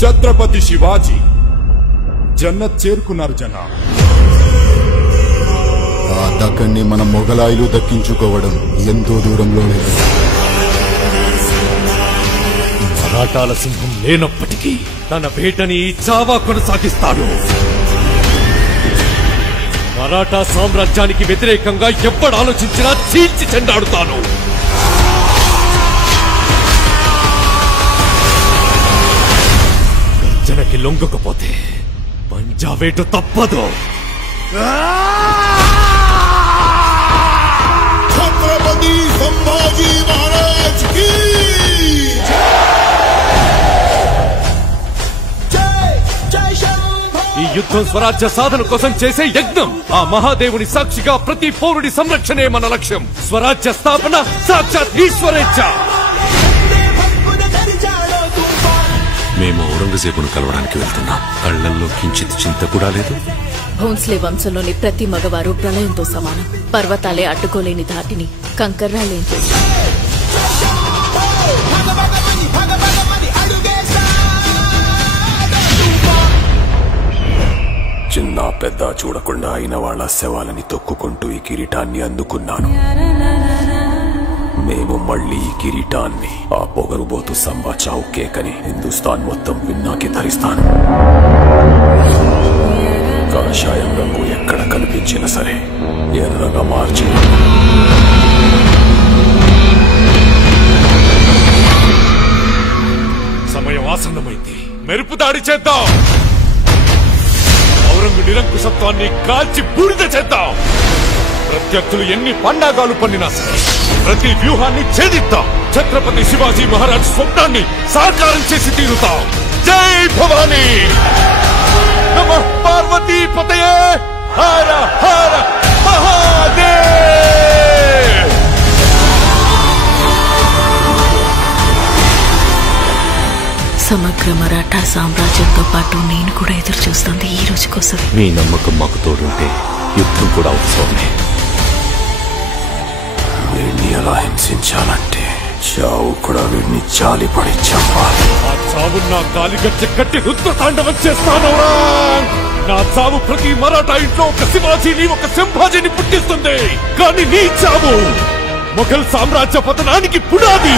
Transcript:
ఛత్రపతి శివాజీ జన్నత్ చేరుకున్నారు జనా. ఆ దక్కన్ని మన మొఘలాయులు దక్కించుకోవడం ఎంతో దూరంలో లేదు. మరాఠాల సింహం లేనప్పటికీ తన వేటని చావా కొనసాగిస్తాడు. మరాఠా సామ్రాజ్యానికి వ్యతిరేకంగా ఎప్పుడు ఆలోచించినా చీల్చి చెండాడుతాను. గర్జనకి లొంగకపోతే పంజావేటు తప్పదు. ఛత్రపతి సంభాజీ మహారాజ్ కీ ఈ యుద్ధం స్వరాజ్య సాధన కోసం చేసే యజ్ఞం. ఆ మహాదేవుని సాక్షిగా ప్రతి పౌరుడి సంరక్షణే మన లక్ష్యం. స్వరాజ్య స్థాపన సాక్షాత్ ఈశ్వరేచ్ఛ. మేము ఔరంగజేబును కలవడానికి వెళ్తున్నాం. కళ్లల్లో కించిత్ చింత కూడా లేదు. భోన్స్లే వంశంలోని ప్రతి మగవారు ప్రళయంతో సమానం. పర్వతాలే అడ్డుకోలేని ధాటిని కంకర్రాలేం చేస్తారు. చిన్న పెద్ద చూడకుండా అయిన వాళ్ళ శవాలని తొక్కుకుంటూ ఈ కిరీటాన్ని అందుకున్నాను. మేము మళ్ళీ ఈ కిరీటాన్ని ఆ పొగరుబోతు సంబా చావు కేకని హిందుస్థాన్ మొత్తం విన్నాకి ధరిస్తాను. కాషాయం రంగు ఎక్కడ కనిపించినా సరే ఎర్రగా మార్చి సమయం ఆసన్నమైంది. మెరుపు దాడి చేద్దాం. ఔరంగు నిరంకుశత్వాన్ని కాల్చి బూడిద చేద్దాం. ప్రత్యర్థులు ఎన్ని పండాగాలు పన్నినా సరే ప్రతి వ్యూహాన్ని ఛేదిద్దాం. ఛత్రపతి శివాజీ మహారాజ్ స్వప్నాన్ని సాకారం చేసి తీరుతాం. జై భవానీ. నమః పార్వతీ పతయే. హర హర మహాదేవ్. సమగ్ర మరాఠా సామ్రాజ్యంతో పాటు నేను కూడా ఎదురు చూస్తుంది ఈ రోజు కోసం. మీ నమ్మకం మాకు తోడుంటే యుద్ధం కూడా ఉత్సవమే. వీడిని ఎలా హింసించాలంటే చావు కూడా వీడిని జాలిపడి చంపాలి. ఆ చావు నా కాలిగచ్చ కట్టి రుద్ర తాండవం చేస్తాను. నా చావు ప్రతి మరాఠా ఇంట్లో ఒక శివాజీని ఒక సంభాజీని పుట్టిస్తుంది. కానీ నీ చావు మొఘల్ సామ్రాజ్య పతనానికి పునాది.